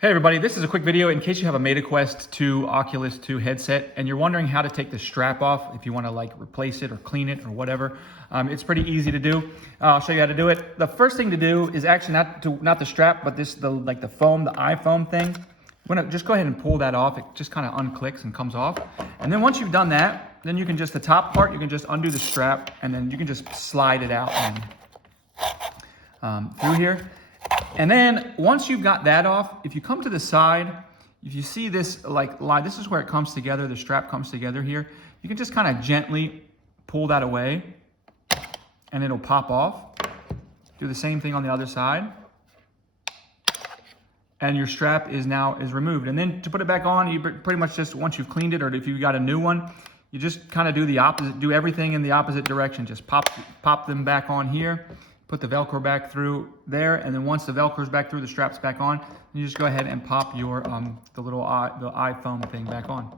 Hey everybody, this is a quick video in case you have a Meta Quest 2 Oculus 2 headset and you're wondering how to take the strap off if you want to like replace it or clean it or whatever. It's pretty easy to do. I'll show you how to do it. The first thing to do is actually not the strap, but the foam, the eye foam thing. I'm gonna just go ahead and pull that off. It just kind of unclicks and comes off. And then once you've done that, then you can just, the top part, you can just undo the strap and then you can just slide it out and through here. And then once you've got that off, if you come to the side, if you see this line, this is where it comes together, the strap comes together here. You can just kind of gently pull that away and it'll pop off. Do the same thing on the other side. And your strap is removed. And then to put it back on, you pretty much just, once you've cleaned it, or if you got a new one, you just kind of do the opposite, do everything in the opposite direction. Just pop them back on here. Put the Velcro back through there, and then once the Velcro's back through, the strap's back on, you just go ahead and pop your the eye foam thing back on.